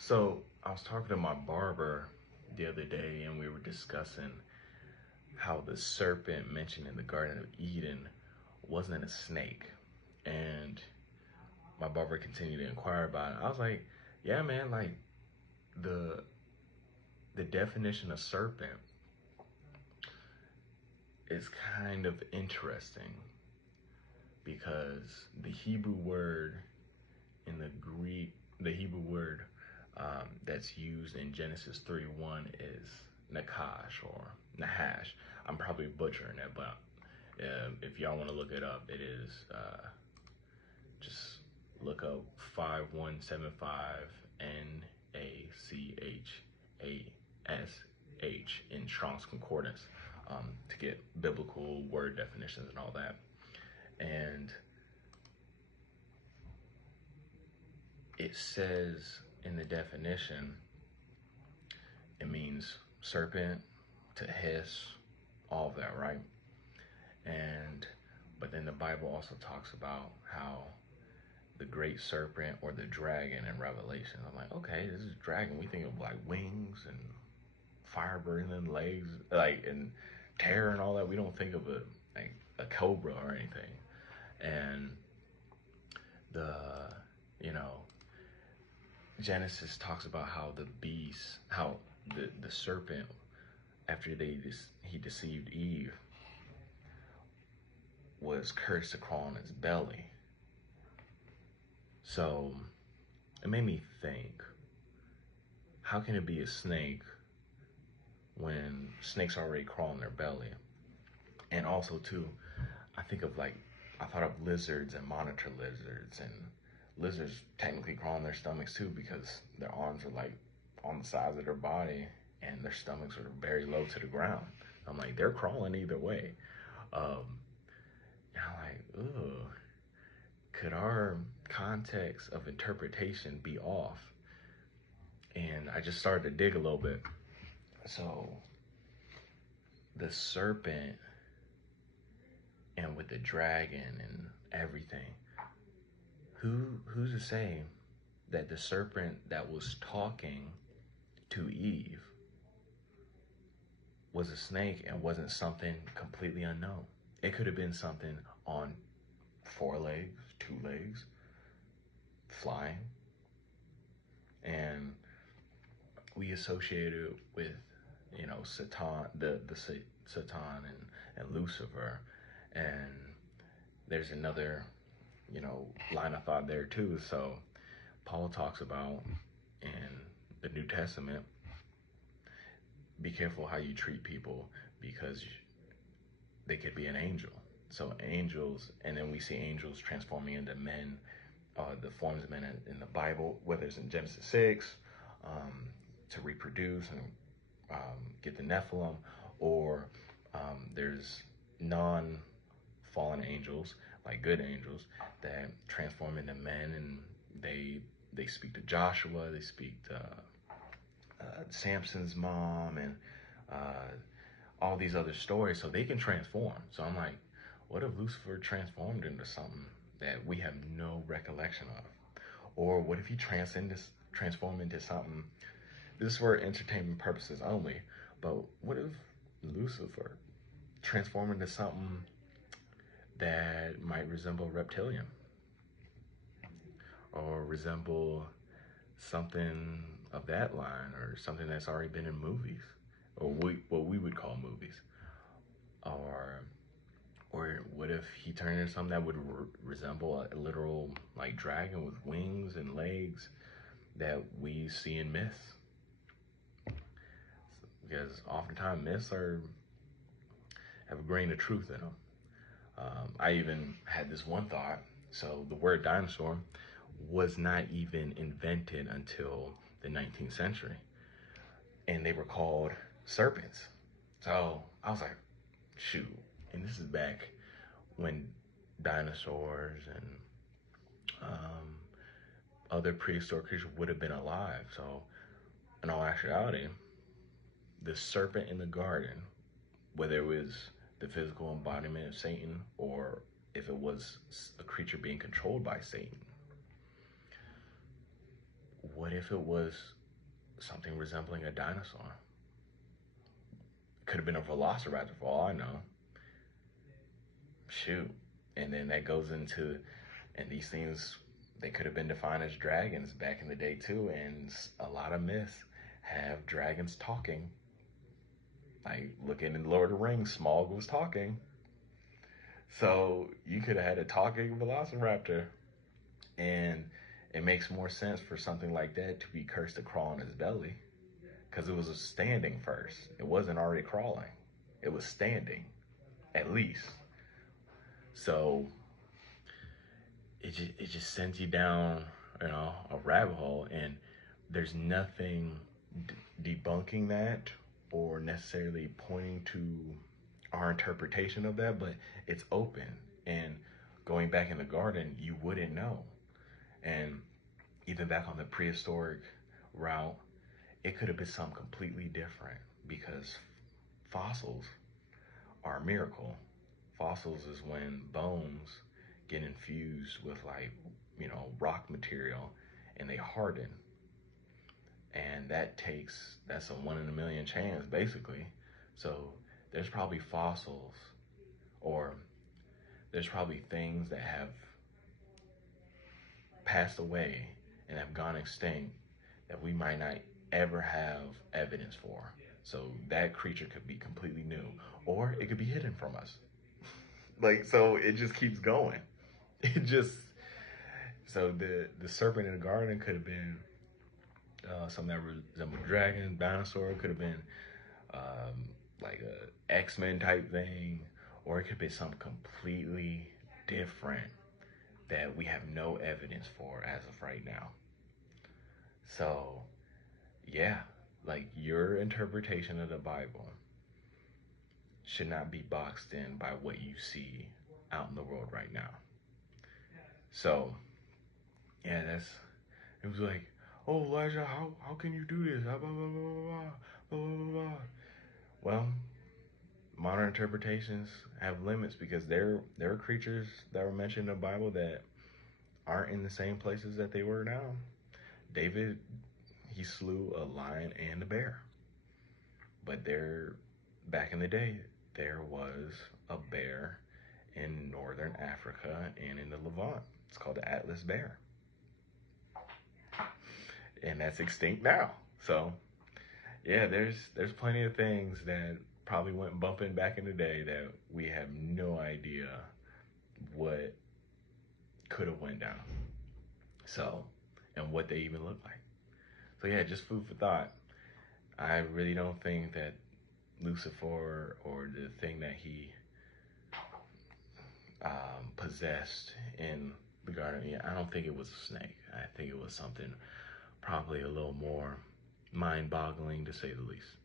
So I was talking to my barber the other day, and we were discussing how the serpent mentioned in the Garden of Eden wasn't a snake. And my barber continued to inquire about it. I was like, yeah, man, like the the definition of serpent is kind of interesting because the Hebrew word in the Greek, the Hebrew word that's used in Genesis 3:1 is nakash or nahash. I'm probably butchering it, but if y'all want to look it up, it is just look up 5175 NACHASH in Strong's Concordance to get biblical word definitions and all that. And it says in the definition, it means serpent, to hiss, all of that, right? But then the Bible also talks about how the great serpent or the dragon in Revelation. I'm like, okay, this is dragon. We think of like wings and fire breathing legs, like and terror and all that. We don't think of like a cobra or anything. And the you know Genesis talks about how the beast, how the serpent, after he deceived Eve, was cursed to crawl on its belly. So it made me think, how can it be a snake when snakes already crawl on their belly? And also too, I thought of lizards and monitor lizards, and lizards technically crawl on their stomachs too because their arms are like on the sides of their body and their stomachs are very low to the ground. I'm like, they're crawling either way. And I'm like, ooh, could our context of interpretation be off? And I just started to dig a little bit. So the serpent and with the dragon and everything, who's to say that the serpent that was talking to Eve was a snake and wasn't something completely unknown? It could have been something on 4 legs, 2 legs, flying. And we associate it with, Satan, the Satan and Lucifer. And there's another, line of thought there too. So Paul talks about in the New Testament, be careful how you treat people because they could be an angel. So angels, and then we see angels transforming into men, the forms of men in the Bible, whether it's in Genesis 6, to reproduce and get the Nephilim, or there's non-fallen angels, like good angels, that transform into men, and they speak to Joshua, they speak to Samson's mom, and all these other stories, so they can transform. So I'm like, what if Lucifer transformed into something that we have no recollection of? Or what if he transformed into something, this is for entertainment purposes only, but what if Lucifer transformed into something that might resemble a reptilian or resemble something of that line, or something that's already been in movies, or what we would call movies? Or what if he turned into something that would resemble a literal like dragon with wings and legs that we see in myths? Because oftentimes myths have a grain of truth in them. I even had this one thought. So the word dinosaur was not even invented until the 19th century, and they were called serpents. So I was like, shoot. And this is back when dinosaurs and other prehistoric creatures would have been alive. So in all actuality, the serpent in the garden, whether it was the physical embodiment of Satan or if it was a creature being controlled by Satan, what if it was something resembling a dinosaur? Could have been a velociraptor for all I know. Shoot. And then that goes into, and these things, they could have been defined as dragons back in the day too. And a lot of myths have dragons talking. Like looking in Lord of the Rings, Smaug was talking. So you could have had a talking velociraptor. And it makes more sense for something like that to be cursed to crawl on his belly. Because it was standing first. It wasn't already crawling. It was standing, at least. So it just sends you down, a rabbit hole, and there's nothing debunking that or necessarily pointing to our interpretation of that, but it's open. And going back in the garden, you wouldn't know. And even back on the prehistoric route, it could have been something completely different because fossils are a miracle. Fossils is when bones get infused with rock material and they harden. And that's a 1 in a million chance basically. So there's probably fossils, or there's probably things that have passed away and have gone extinct that we might not ever have evidence for. So that creature could be completely new, or it could be hidden from us. So it just keeps going. It just, so the serpent in the garden could have been something that resembled a dragon. Dinosaur could have been like a X-Men type thing, or it could be something completely different that we have no evidence for as of right now. So yeah, like your interpretation of the Bible should not be boxed in by what you see out in the world right now. So yeah, it was like, oh Elijah, how can you do this? Blah, blah, blah, blah, blah, blah, blah. Well, modern interpretations have limits because there are creatures that were mentioned in the Bible that aren't in the same places that they were now. David, he slew a lion and a bear. But back in the day, there was a bear in northern Africa and in the Levant. It's called the Atlas bear. And that's extinct now. So yeah, there's plenty of things that probably went bumping back in the day that we have no idea what could have went down. So, and what they even look like. So yeah, just food for thought. I really don't think that Lucifer, or the thing that he possessed in the garden, I don't think it was a snake. I think it was something probably a little more mind-boggling, to say the least.